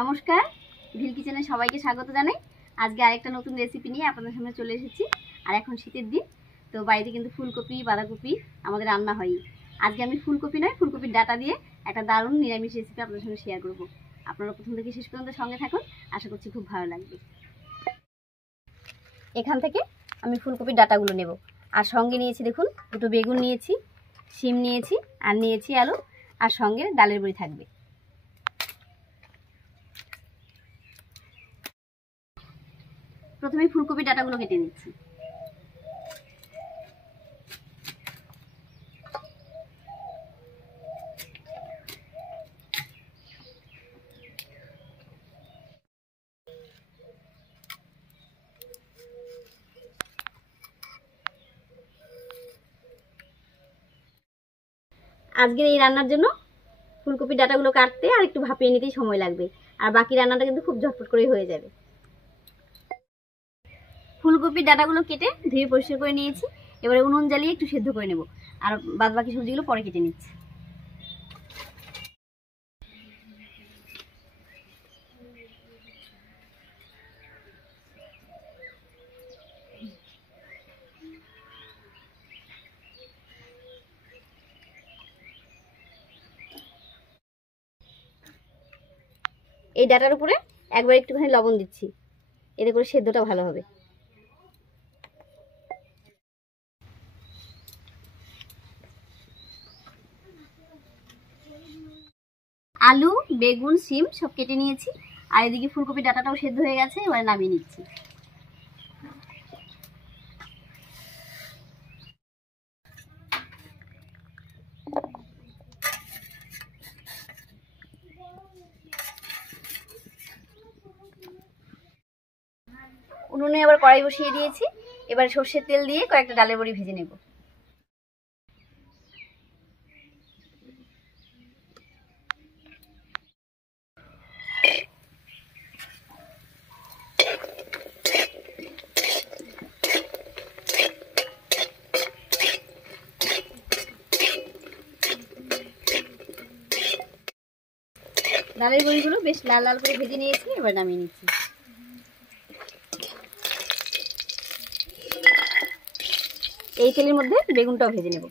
নমস্কার, ভিল কিচেনে সবাইকে স্বাগত জানাই। আজকে আরেকটা নতুন রেসিপি নিয়ে আপনাদের সামনে চলে এসেছি। আর এখন শীতের দিন, তো বাড়িতে কিন্তু ফুলকপি বাঁধাকপি আমাদের রান্না হয়ই। আজকে আমি ফুলকপি নয়, ফুলকপির ডাঁটা দিয়ে একটা দারুণ নিরামিষ রেসিপি আপনাদের সঙ্গে শেয়ার করব। আপনারা প্রথম থেকে শেষ পর্যন্ত সঙ্গে থাকুন, আশা করছি খুব ভালো লাগবে। এখান থেকে আমি ফুলকপির ডাঁটাগুলো নেব। আর সঙ্গে নিয়েছি দেখুন, দুটো বেগুন নিয়েছি, শিম নিয়েছি, আর নিয়েছি আলু, আর সঙ্গে ডালের বড়ি থাকবে। প্রথমে ফুলকপির ডাঁটাগুলো কেটে নিচ্ছি। আজকের এই রান্নার জন্য ফুলকপির ডাঁটাগুলো কাটতে আর একটু ভাপিয়ে নিতেই সময় লাগবে, আর বাকি রান্নাটা কিন্তু খুব ঝটপট করেই হয়ে যাবে। ফুলকপির ডাঁটাগুলো কেটে ধুয়ে পরিষ্কার করে নিয়েছি। এবারে উনুন জ্বালিয়ে একটু সেদ্ধ করে নেব, আর বাদ বাকি সবজিগুলো পরে কেটে নিচ্ছি। এই ডাঁটার উপরে একবার একটুখানি লবণ দিচ্ছি, এতে করে সেদ্ধটা ভালো হবে। আলু, বেগুন, শিম সব কেটে নিয়েছি, আর এদিকে ফুলকপির ডাঁটাটাও সেদ্ধ হয়ে গেছে। এবারে নামিয়ে নিচ্ছি। উনুনে আবার কড়াই বসিয়ে দিয়েছি। এবার সর্ষের তেল দিয়ে কয়েকটা ডালের বড়ি ভেজে নেব। ডালের বড়িগুলো বেশ লাল লাল করে ভেজে নিয়েছি, এবার নামিয়ে নিচ্ছি। এই তেলের মধ্যে বেগুনটাও ভেজে নেব।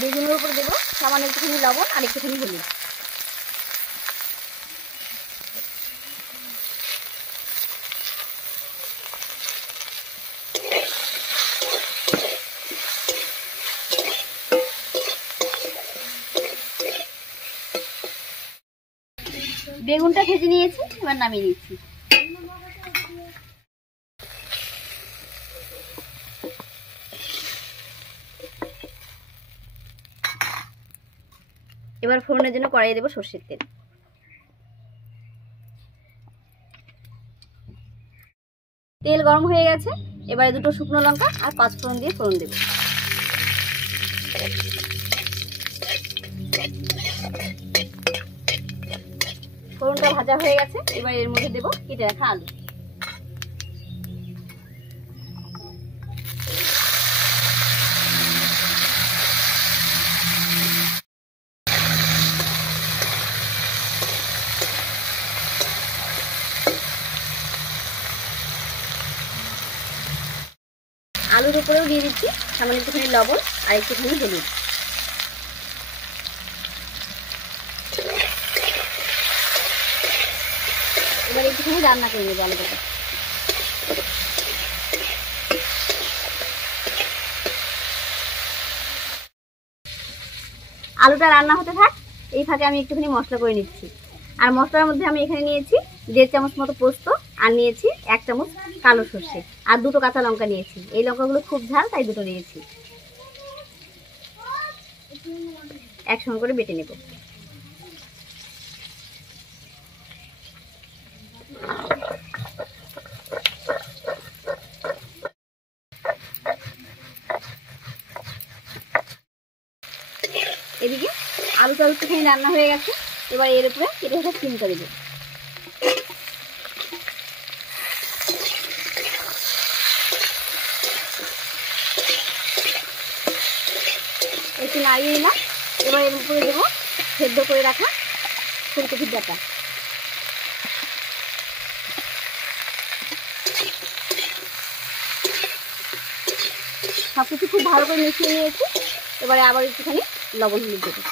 বেগুনের উপর দেবো সামান্য একটুখানি লবণ আর একটুখানি হলুদ। বেগুনটা ভেজে নিয়েছি, এবার নামিয়ে নিচ্ছি। এবার ফোড়নের জন্য কড়াইয়ে দেবো সর্ষের তেল। তেল গরম হয়ে গেছে, এবারে দুটো শুকনো লঙ্কা আর 5 ফোড়ন দিয়ে ফোড়ন দেবো। ফোড়নটা ভাজা হয়ে গেছে, এবার এর মধ্যে দেবো কেটে রাখা আলু। আলুর উপরেও দিয়ে দিচ্ছি সামান্য একটুখানি লবণ আর একটুখানি হলুদ। এবার একটুখানি রান্না করে নেবো আলুটাকে। আলুটা রান্না হতে থাক, এই ফাঁকে আমি একটুখানি মশলা করে নিচ্ছি। আর মশলার মধ্যে আমি এখানে নিয়েছি 1.5 চামচ মতো পোস্ত, আর নিয়েছি 1 চামচ কালো সর্ষে, আর দুটো কাঁচা লঙ্কা নিয়েছি। এই লঙ্কাগুলো খুব ঝাল, তাই দুটো নিয়েছি। একসঙ্গে করে বেটে নেব। এদিকে আলুটা একটুখানি রান্না হয়ে গেছে, এবার এর উপরে কেটে রাখা শিমটা দেবো। একটু নাড়িয়ে নিলাম। এবার এর উপরে দেবো সেদ্ধ করে রাখা ফুলকপির ডাঁটা। সব কিছু খুব ভালো করে মিশিয়ে নিয়েছি। এবারে আবার একটুখানি লবণ হলুদ দেবো।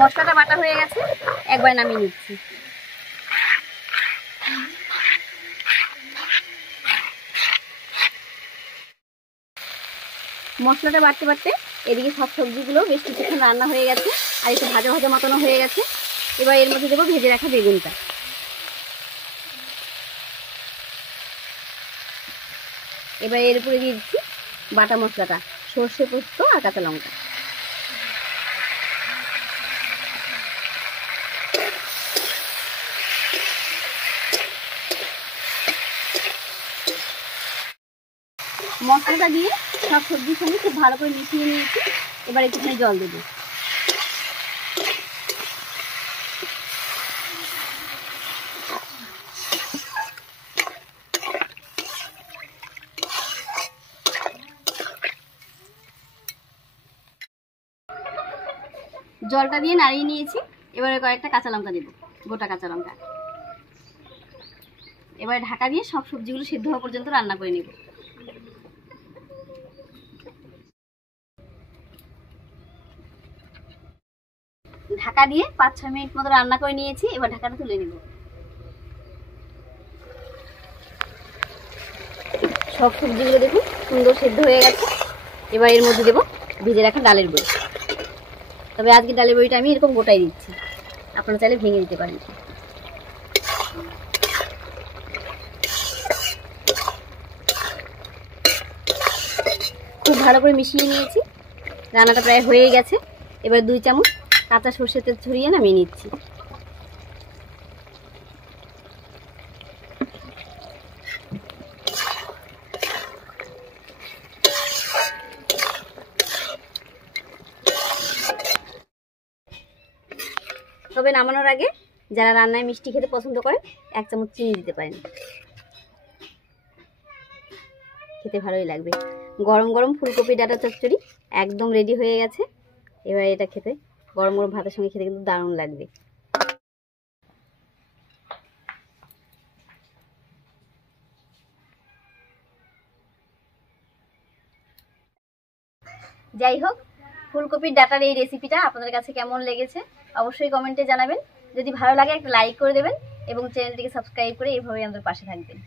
মশলাটা বাটা হয়ে গেছে, একবার নামিয়ে নিচ্ছি। মশলাটা বাটতে বাটতে এদিকে সব সবজিগুলো বেশ কিছুক্ষণ রান্না হয়ে গেছে আর একটু ভাজা ভাজা মতনও হয়ে গেছে। এবার এর মধ্যে দেবো ভেজে রাখা বেগুনটা। এবার এর উপরে দিয়ে দিচ্ছি বাটা মশলাটা, সর্ষে পোস্ত আর কাঁচা লঙ্কা। মশলাটা দিয়ে সব সবজির সঙ্গে খুব ভালো করে মিশিয়ে নিয়েছি। এবার একটুখানি জল দেবো। জলটা দিয়ে নাড়িয়ে নিয়েছি। এবারে কয়েকটা কাঁচা লঙ্কা দেবো, গোটা কাঁচা লঙ্কা। এবারে ঢাকা দিয়ে সব সবজিগুলো সিদ্ধ হওয়া পর্যন্ত রান্না করে নেব। ঢাকা দিয়ে 5-6 মিনিট মতো রান্না করে নিয়েছি। এবার ঢাকাটা তুলে নেব। সব সবজিগুলো দেখুন সুন্দর সিদ্ধ হয়ে গেছে। এবার এর মধ্যে দেবো ভিজে রাখা ডালের বড়ি। তবে আজকে ডালের বড়িটা আমি এরকম গোটাই দিচ্ছি, আপনারা চাইলে ভেঙে দিতে পারেন। খুব ভালো করে মিশিয়ে নিয়েছি। রান্নাটা প্রায় হয়ে গেছে। এবার 2 চামচ কাঁচা সর্ষের তেল ছড়িয়ে নামিয়ে নিচ্ছি। তবে নামানোর আগে যারা রান্নায় মিষ্টি খেতে পছন্দ করেন 1 চামচ চিনি দিতে পারেন, খেতে ভালোই লাগবে। গরম গরম ফুলকপি ডাঁটা চচ্চড়ি একদম রেডি হয়ে গেছে। এবার এটা খেতে গরম গরম ভাতের সঙ্গে খেতে কিন্তু দারুণ লাগবে। যাই হোক, ফুলকপির ডাঁটার এই রেসিপিটা আপনাদের কাছে কেমন লেগেছে অবশ্যই কমেন্টে জানাবেন। যদি ভালো লাগে একটা লাইক করে দেবেন এবং চ্যানেলটিকে সাবস্ক্রাইব করে এইভাবেই আমাদের পাশে থাকবেন।